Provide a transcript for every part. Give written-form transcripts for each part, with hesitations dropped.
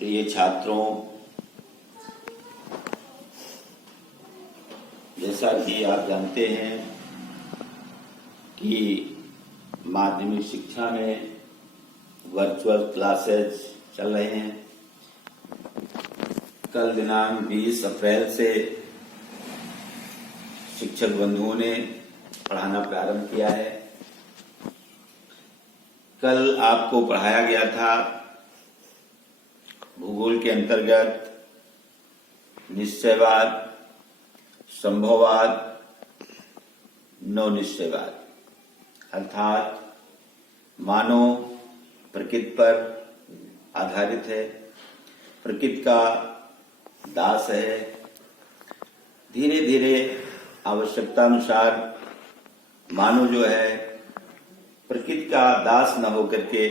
प्रिय छात्रों, जैसा कि आप जानते हैं कि माध्यमिक शिक्षा में वर्चुअल क्लासेस चल रहे हैं। कल दिनांक 20 अप्रैल से शिक्षक बंधुओं ने पढ़ाना प्रारंभ किया है। कल आपको पढ़ाया गया था भूगोल के अंतर्गत निश्चयवाद, संभववाद, नव निश्चयवाद, अर्थात मानव प्रकृति पर आधारित है, प्रकृति का दास है। धीरे धीरे आवश्यकता अनुसार मानव जो है प्रकृति का दास न होकर के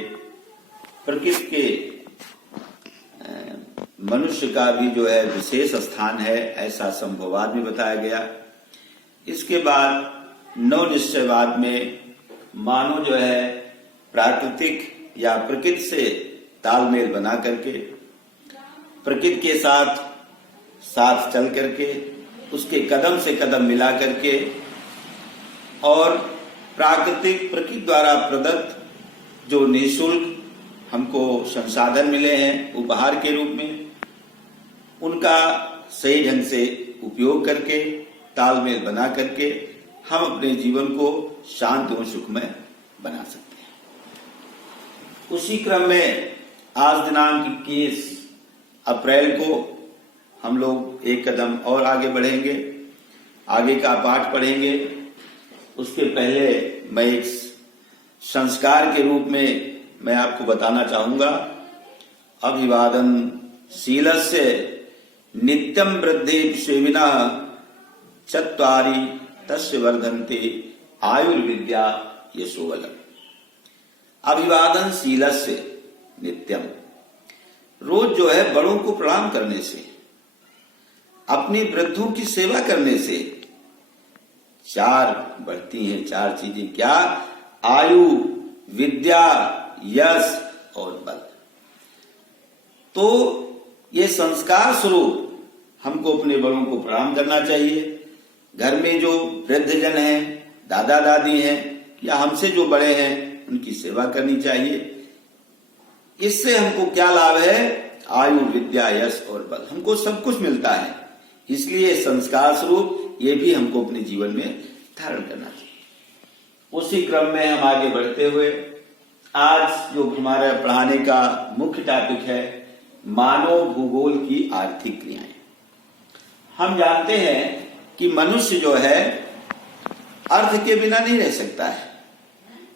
प्रकृति के मनुष्य का भी जो है विशेष स्थान है, ऐसा संभववाद में बताया गया। इसके बाद नव निश्चयवाद में मानव जो है प्राकृतिक या प्रकृति से तालमेल बना करके प्रकृति के साथ साथ चल करके उसके कदम से कदम मिला करके और प्राकृतिक प्रकृति द्वारा प्रदत्त जो निःशुल्क हमको संसाधन मिले हैं उपहार के रूप में, उनका सही ढंग से उपयोग करके तालमेल बना करके हम अपने जीवन को शांत एवं सुखमय बना सकते हैं। उसी क्रम में आज दिनांक 21 अप्रैल को हम लोग एक कदम और आगे बढ़ेंगे, आगे का पाठ पढ़ेंगे। उसके पहले मैं एक संस्कार के रूप में मैं आपको बताना चाहूंगा। अभिवादन शीलस्य नित्यं वृद्धि सेविना चत्वारि तस्य वर्धन्ते आयुर्विद्या यशोबलम्। अभिवादन शीलस्य नित्यम, रोज जो है बड़ों को प्रणाम करने से, अपनी वृद्धों की सेवा करने से चार बढ़ती हैं। चार चीजें क्या? आयु, विद्या, यश और बल। तो ये संस्कार स्वरूप हमको अपने बड़ों को प्रणाम करना चाहिए। घर में जो वृद्ध जन हैं, दादा दादी हैं या हमसे जो बड़े हैं, उनकी सेवा करनी चाहिए। इससे हमको क्या लाभ है? आयु, विद्या, यश और बल, हमको सब कुछ मिलता है। इसलिए संस्कार स्वरूप ये भी हमको अपने जीवन में धारण करना चाहिए। उसी क्रम में हम आगे बढ़ते हुए आज जो हमारा पढ़ाने का मुख्य टॉपिक है मानव भूगोल की आर्थिक क्रियाएं। हम जानते हैं कि मनुष्य जो है अर्थ के बिना नहीं रह सकता है।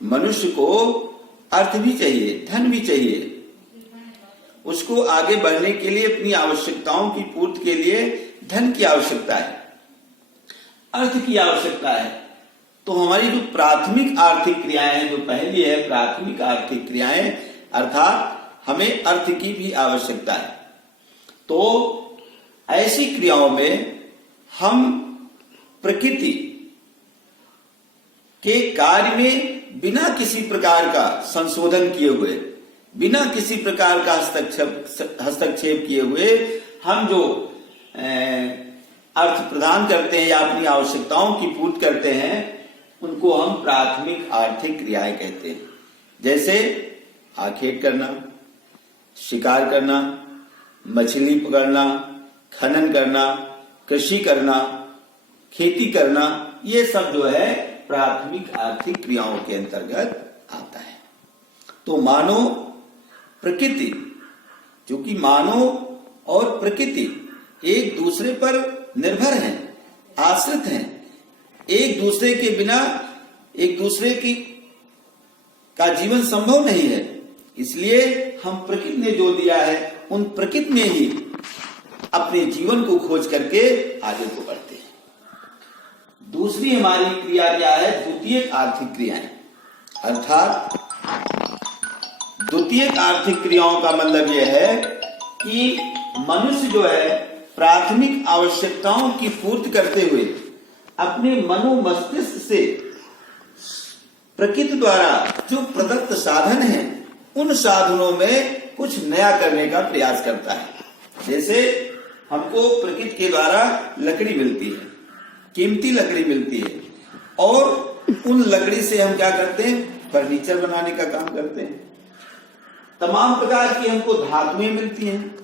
मनुष्य को अर्थ भी चाहिए, धन भी चाहिए। उसको आगे बढ़ने के लिए, अपनी आवश्यकताओं की पूर्ति के लिए धन की आवश्यकता है, अर्थ की आवश्यकता है। तो हमारी जो प्राथमिक आर्थिक क्रियाएं हैं, जो पहली है प्राथमिक आर्थिक क्रियाएं, अर्थात हमें अर्थ की भी आवश्यकता है। तो ऐसी क्रियाओं में हम प्रकृति के कार्य में बिना किसी प्रकार का संशोधन किए हुए, बिना किसी प्रकार का हस्तक्षेप किए हुए हम जो अर्थ प्रदान करते हैं या अपनी आवश्यकताओं की पूर्ति करते हैं, उनको हम प्राथमिक आर्थिक क्रियाएं कहते हैं। जैसे आखेट करना, शिकार करना, मछली पकड़ना, खनन करना, कृषि करना, खेती करना, ये सब जो है प्राथमिक आर्थिक क्रियाओं के अंतर्गत आता है। तो मानव प्रकृति, क्योंकि मानव और प्रकृति एक दूसरे पर निर्भर हैं, आश्रित हैं। एक दूसरे के बिना एक दूसरे की का जीवन संभव नहीं है। इसलिए हम प्रकृति ने जो दिया है उन प्रकृति में ही अपने जीवन को खोज करके आगे को बढ़ते हैं। दूसरी हमारी क्रिया क्या है? द्वितीयक आर्थिक क्रियाएं। अर्थात द्वितीयक आर्थिक क्रियाओं का मतलब यह है कि मनुष्य जो है प्राथमिक आवश्यकताओं की पूर्ति करते हुए अपने मनो मस्तिष्क से प्रकृति द्वारा जो प्रदत्त साधन हैं, उन साधनों में कुछ नया करने का प्रयास करता है। जैसे हमको प्रकृति के द्वारा लकड़ी मिलती है, कीमती लकड़ी मिलती है, और उन लकड़ी से हम क्या करते हैं, फर्नीचर बनाने का काम करते हैं। तमाम प्रकार की हमको धातुएं मिलती हैं,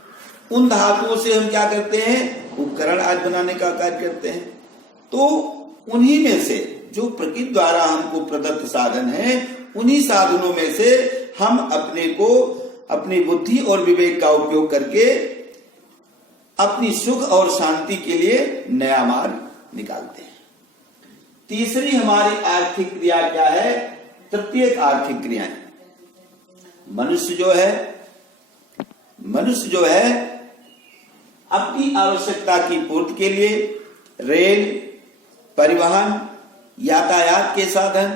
उन धातुओं से हम क्या करते हैं, उपकरण आज बनाने का कार्य करते हैं। तो उन्हीं में से जो प्रकृति द्वारा हमको प्रदत्त साधन है, उन्हीं साधनों में से हम अपने को अपनी बुद्धि और विवेक का उपयोग करके अपनी सुख और शांति के लिए नया मार्ग निकालते हैं। तीसरी हमारी आर्थिक क्रिया क्या है, तृतीयक आर्थिक क्रियाएं। मनुष्य जो है अपनी आवश्यकता की पूर्ति के लिए रेल, परिवहन, यातायात के साधन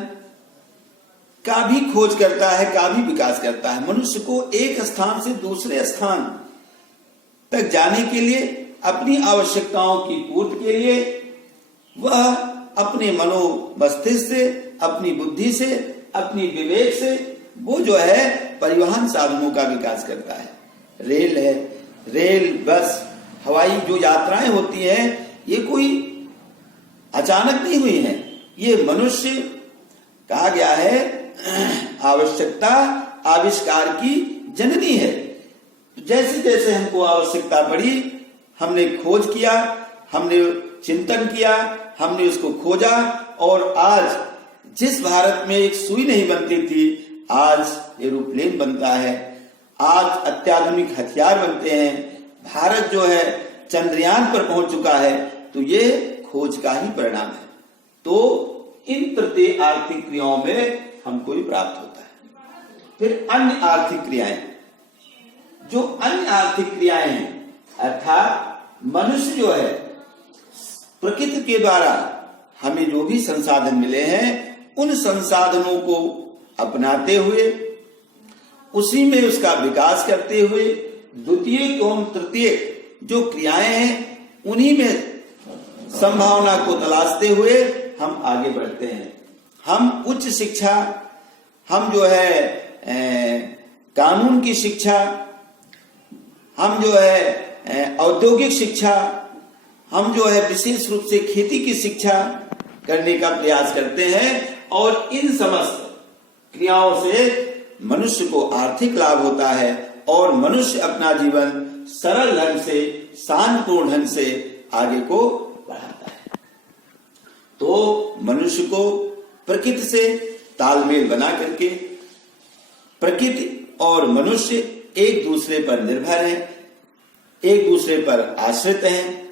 का भी खोज करता है, का भी विकास करता है। मनुष्य को एक स्थान से दूसरे स्थान तक जाने के लिए, अपनी आवश्यकताओं की पूर्ति के लिए वह अपने मनो मस्तिष्क से, अपनी बुद्धि से, अपनी विवेक से वो जो है परिवहन साधनों का विकास करता है। रेल है, रेल, बस, हवाई जो यात्राएं होती हैं, ये कोई अचानक नहीं हुई हैं। ये मनुष्य, कहा गया है, आवश्यकता आविष्कार की जननी है। जैसे जैसे हमको आवश्यकता पड़ी, हमने खोज किया, हमने चिंतन किया, हमने उसको खोजा, और आज जिस भारत में एक सुई नहीं बनती थी, आज एरोप्लेन बनता है, आज अत्याधुनिक हथियार बनते हैं, भारत जो है चंद्रयान पर पहुंच चुका है। तो ये खोज का ही परिणाम है। तो इन तृतीय आर्थिक क्रियाओं में हमको ही प्राप्त होता है। फिर अन्य आर्थिक क्रियाएं, जो अन्य आर्थिक क्रियाएं हैं, अर्थात मनुष्य जो है प्रकृति के द्वारा हमें जो भी संसाधन मिले हैं, उन संसाधनों को अपनाते हुए, उसी में उसका विकास करते हुए, द्वितीय एवं तृतीय जो क्रियाएं हैं, उन्हीं में संभावना को तलाशते हुए हम आगे बढ़ते हैं। हम उच्च शिक्षा, हम जो है कानून की शिक्षा, हम जो है औद्योगिक शिक्षा, हम जो है विशेष रूप से खेती की शिक्षा करने का प्रयास करते हैं, और इन समस्त क्रियाओं से मनुष्य को आर्थिक लाभ होता है, और मनुष्य अपना जीवन सरल ढंग से, शांतिपूर्ण ढंग से आगे को बढ़ाता है। तो मनुष्य को प्रकृति से तालमेल बना करके, प्रकृति और मनुष्य एक दूसरे पर निर्भर हैं, एक दूसरे पर आश्रित हैं।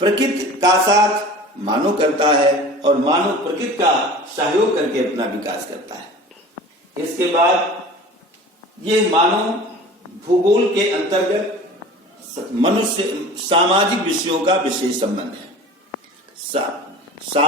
प्रकृति का साथ मानव करता है, और मानव प्रकृति का सहयोग करके अपना विकास करता है। इसके बाद ये मानव भूगोल के अंतर्गत मनुष्य सामाजिक विषयों का विशेष संबंध है।